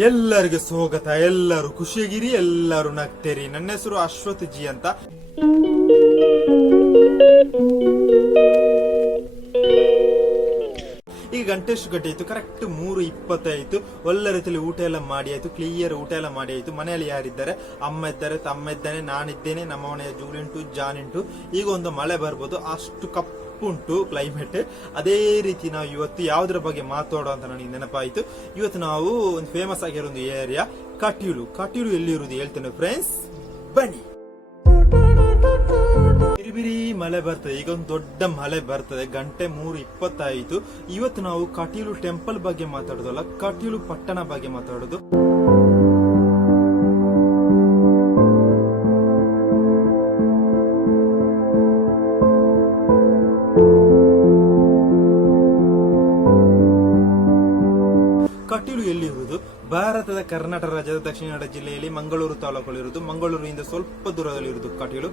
ಎಲ್ಲರಿಗೂ ಸ್ವಾಗತ. ಎಲ್ಲರೂ ಖುಷಿಯಾಗಿರಿ, ಎಲ್ಲರೂ ನಗ್ತೇರಿ. ನನ್ನ ಹೆಸರು ಅಶ್ವಥ್ ಜಿ ಅಂತ. ಈಗ ಗಂಟೆ ಎಷ್ಟು ಗಂಟೆ ಆಯ್ತು? ಕರೆಕ್ಟ್ 3:20 ಆಯ್ತು. ಒಳ್ಳೆ ರೀತಿಯಲ್ಲಿ ಊಟ ಎಲ್ಲ ಮಾಡಿ ಆಯ್ತು, ಕ್ಲಿಯರ್ ಊಟ ಎಲ್ಲ ಮಾಡಿ ಆಯ್ತು. ಮನೆಯಲ್ಲಿ ಯಾರಿದ್ದಾರೆ? ಅಮ್ಮ ಇದ್ದಾರೆ, ತಮ್ಮ ಇದ್ದಾನೆ, ನಾನಿದ್ದೇನೆ, ನಮ್ಮ ಮನೆಯ ಜೂಲಿ ಉಂಟು, ಜಾನ್ ಉಂಟು. ಈಗ ಒಂದು ಮಳೆ ಬರ್ಬೋದು, ಅಷ್ಟು ಉಂಟು ಕ್ಲೈಮೇಟ್. ಅದೇ ರೀತಿ ನಾವು ಇವತ್ತು ಯಾವುದರ ಬಗ್ಗೆ ಮಾತಾಡೋ ಅಂತ ನನಗೆ ನೆನಪಾಯಿತು. ಇವತ್ತು ನಾವು ಒಂದು ಫೇಮಸ್ ಆಗಿರೋ ಒಂದು ಏರಿಯಾ ಕಟೀಲು. ಕಟೀಲು ಎಲ್ಲಿರುವುದು ಹೇಳ್ತೇನೆ ಫ್ರೆಂಡ್ಸ್, ಬನ್ನಿ. ಬಿರಿ ಮಳೆ ಬರ್ತದೆ, ಈಗ ಒಂದು ದೊಡ್ಡ ಮಳೆ ಬರ್ತದೆ. ಗಂಟೆ 3:20 ಆಯಿತು. ಇವತ್ತು ನಾವು ಕಟೀಲು ಟೆಂಪಲ್ ಬಗ್ಗೆ ಮಾತಾಡೋದಲ್ಲ, ಕಟೀಲು ಪಟ್ಟಣ ಬಗ್ಗೆ ಮಾತಾಡೋದು. ಕಟೀಲು ಎಲ್ಲಿರುವುದು? ಭಾರತದ ಕರ್ನಾಟಕ ರಾಜ್ಯದ ದಕ್ಷಿಣ ಕನ್ನಡ ಜಿಲ್ಲೆಯಲ್ಲಿ ಮಂಗಳೂರು ತಾಲೂಕಲ್ಲಿರುವುದು. ಮಂಗಳೂರಿನಿಂದ ಸ್ವಲ್ಪ ದೂರದಲ್ಲಿರುವುದು ಕಟೀಲು.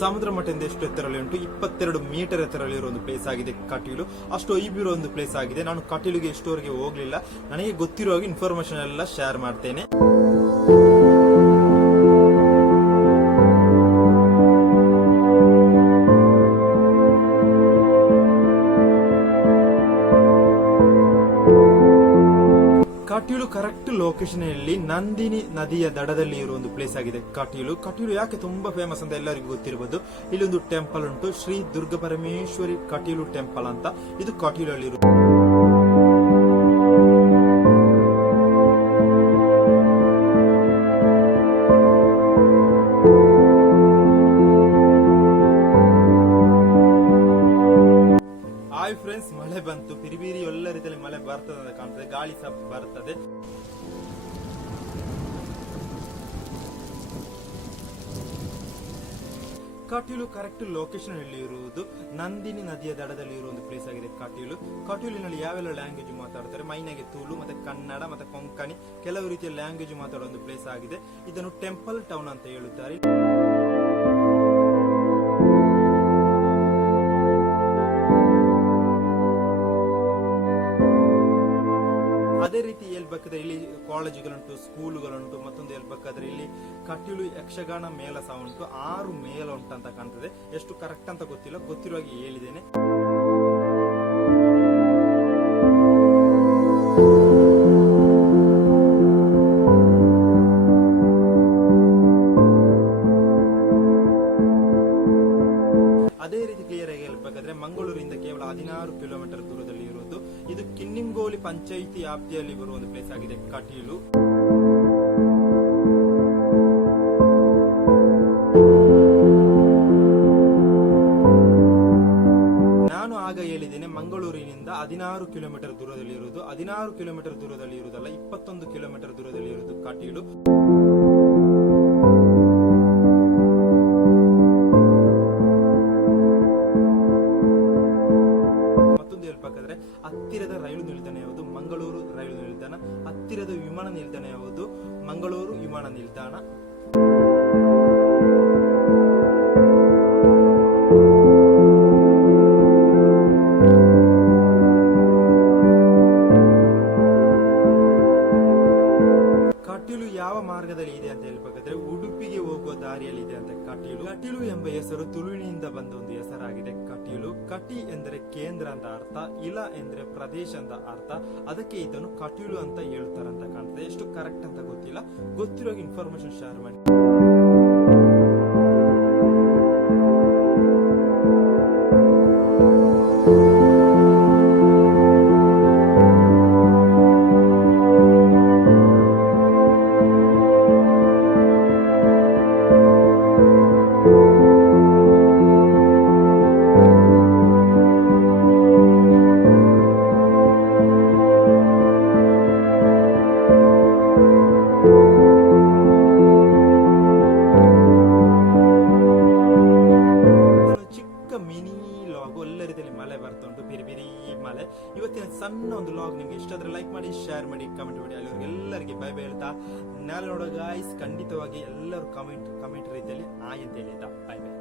ಸಮುದ್ರ ಮಟ್ಟದಿಂದ ಎಷ್ಟು ಎತ್ತರಲ್ಲಿ ಉಂಟು? 22 ಮೀಟರ್ ಎತ್ತರಲ್ಲಿರುವ ಒಂದು ಪ್ಲೇಸ್ ಆಗಿದೆ ಕಟೀಲು. ಅಷ್ಟು ಐಬಿರೋ ಒಂದು ಪ್ಲೇಸ್ ಆಗಿದೆ. ನಾನು ಕಟೀಲಿಗೆ ಎಷ್ಟುವರೆಗೆ ಹೋಗ್ಲಿಲ್ಲ, ನನಗೆ ಗೊತ್ತಿರುವ ಹಾಗೆ ಇನ್ಫಾರ್ಮೇಶನ್ ಎಲ್ಲ ಶೇರ್ ಮಾಡ್ತೇನೆ. ಕಟೀಲು ಕರೆಕ್ಟ್ ಲೊಕೇಶನ್ ಅಲ್ಲಿ ನಂದಿನಿ ನದಿಯ ದಡದಲ್ಲಿ ಇರುವ ಒಂದು ಪ್ಲೇಸ್ ಆಗಿದೆ ಕಟೀಲು. ಕಟೀಲು ಯಾಕೆ ತುಂಬಾ ಫೇಮಸ್ ಅಂತ ಎಲ್ಲರಿಗೂ ಗೊತ್ತಿರಬಹುದು. ಇಲ್ಲೊಂದು ಟೆಂಪಲ್ ಉಂಟು, ಶ್ರೀ ದುರ್ಗ ಪರಮೇಶ್ವರಿ ಕಟೀಲು ಟೆಂಪಲ್ ಅಂತ. ಇದು ಕಟೀಲು ಅಲ್ಲಿ ಇರುವುದು. ಹಾಯ್ ಫ್ರೆಂಡ್ಸ್, ಮಳೆ ಬಂತು. ಬಿರಿ ಎಲ್ಲ ರೀತಿಯಲ್ಲಿ ಮಳೆ ಬರ್ತದೆ ಅಂತ ಕಾಣ್ತದೆ, ಗಾಳಿ ಸಹ ಬರ್ತದೆ. ಕಟೀಲು ಕರೆಕ್ಟ್ ಲೊಕೇಶನ್ ಅಲ್ಲಿ ಇರುವುದು ನಂದಿನಿ ನದಿಯ ದಡದಲ್ಲಿ ಇರುವ ಒಂದು ಪ್ಲೇಸ್ ಆಗಿದೆ ಕಟೀಲು. ಕಟೀಲಿನಲ್ಲಿ ಯಾವೆಲ್ಲ ಲ್ಯಾಂಗ್ವೇಜ್ ಮಾತಾಡ್ತಾರೆ? ಮೈನಾಗೆ ತುಳು, ಮತ್ತೆ ಕನ್ನಡ, ಮತ್ತೆ ಕೊಂಕಣಿ, ಕೆಲವು ರೀತಿಯ ಲ್ಯಾಂಗ್ವೇಜ್ ಮಾತಾಡೋ ಒಂದು ಪ್ಲೇಸ್ ಆಗಿದೆ. ಇದನ್ನು ಟೆಂಪಲ್ ಟೌನ್ ಅಂತ ಹೇಳುತ್ತಾರೆ. ಅದೇ ರೀತಿ ಹೇಳ್ಬೇಕಾದ್ರೆ ಇಲ್ಲಿ ಕಾಲೇಜುಗಳುಂಟು, ಸ್ಕೂಲುಗಳುಂಟು. ಮತ್ತೊಂದು ಹೇಳ್ಬೇಕಾದ್ರೆ ಇಲ್ಲಿ ಕಟೀಲು ಯಕ್ಷಗಾನ ಮೇಳ ಸಹ ಉಂಟು. 6 ಮೇಳ ಉಂಟಂತ ಕಾಣ್ತದೆ. ಎಷ್ಟು ಕರೆಕ್ಟ್ ಅಂತ ಗೊತ್ತಿಲ್ಲ, ಗೊತ್ತಿರುವ ಹಾಗೆ ಹೇಳಿದ್ದೇನೆ. ಅದೇ ರೀತಿ ಕ್ಲಿಯರ್ ಆಗಿ ಹೇಳ್ಬೇಕಾದ್ರೆ ಮಂಗಳೂರಿಂದ ಕೇವಲ 16 ಕಿಲೋಮೀಟರ್ ದೂರದಲ್ಲಿ ಇರುವುದು. ಇದು ಕಿನ್ನಿಂಗೋಲಿ ಪಂಚಾಯಿತಿ ವ್ಯಾಪ್ತಿಯಲ್ಲಿ ಬರುವ ಒಂದು ಪ್ಲೇಸ್ ಆಗಿದೆ ಕಟೀಲು. ನಾನು ಆಗ ಹೇಳಿದ್ದೇನೆ ಮಂಗಳೂರಿನಿಂದ 16 ಕಿಲೋಮೀಟರ್ ದೂರದಲ್ಲಿ ಇರುವುದು. 16 ಕಿಲೋಮೀಟರ್ ದೂರದಲ್ಲಿ ಇರುವುದಲ್ಲ, 21 ಕಿಲೋಮೀಟರ್ ದೂರದಲ್ಲಿ ಇರುವುದು ಕಟೀಲು. ಹತ್ತಿರದ ರೈಲು ನಿಲ್ದಾಣ ಯಾವುದು? ಮಂಗಳೂರು ರೈಲು ನಿಲ್ದಾಣ. ಹತ್ತಿರದ ವಿಮಾನ ನಿಲ್ದಾಣ ಯಾವುದು? ಮಂಗಳೂರು ವಿಮಾನ ನಿಲ್ದಾಣ. ಕಟೀಲು ಯಾವ ಮಾರ್ಗದಲ್ಲಿ ಇದೆ ಅಂತ ಹೇಳ್ಬೇಕಾದ್ರೆ ಉಡುಪಿಗೆ ಹೋಗುವ ದಾರಿಯಲ್ಲಿ ಇದೆ ಅಂತ ಕಟೀಲು. ಕಟೀಲು ಎಂಬ ಹೆಸರು ತುಳುವಿನಿಂದ ಬಂದ ಒಂದು ಹೆಸರಾಗಿದೆ ಕಟೀಲು. ಕಟಿ ಎಂದರೆ ಕೇಂದ್ರ ಅಂತ ಅರ್ಥ, ಇಲ ಎಂದ್ರೆ ಪ್ರದೇಶ ಅಂತ ಅರ್ಥ. ಅದಕ್ಕೆ ಇದನ್ನು ಕಟೀಲು ಅಂತ ಹೇಳ್ತಾರಂತ ಕಾಣ್ತದೆ. ಎಷ್ಟು ಕರೆಕ್ಟ್ ಅಂತ ಗೊತ್ತಿಲ್ಲ, ಗೊತ್ತಿರೋ ಇನ್ಫಾರ್ಮೇಶನ್ ಶೇರ್ ಮಾಡಿ. ಹಿಮಾಲಯ. ಇವತ್ತಿನ ಸಣ್ಣ ಒಂದು ಲಾಗ್ ನಿಮ್ಗೆ ಇಷ್ಟ ಆದ್ರೆ ಲೈಕ್ ಮಾಡಿ, ಶೇರ್ ಮಾಡಿ, ಕಮೆಂಟ್ ಮಾಡಿ. ಅಲ್ಲಿವರೆಗೆ ಎಲ್ಲರಿಗೆ ಬೈ ಬೈ ಹೇಳ್ತಾ ನಾಳೆ ನೋಡೋ ಗಾಯ್ಸ್, ಖಂಡಿತವಾಗಿ ಎಲ್ಲರೂ ಕಮೆಂಟ್ ರೀತಿಯಲ್ಲಿ ಆಯ್ ಅಂತ ಹೇಳಿದ್ದ. Bye bye.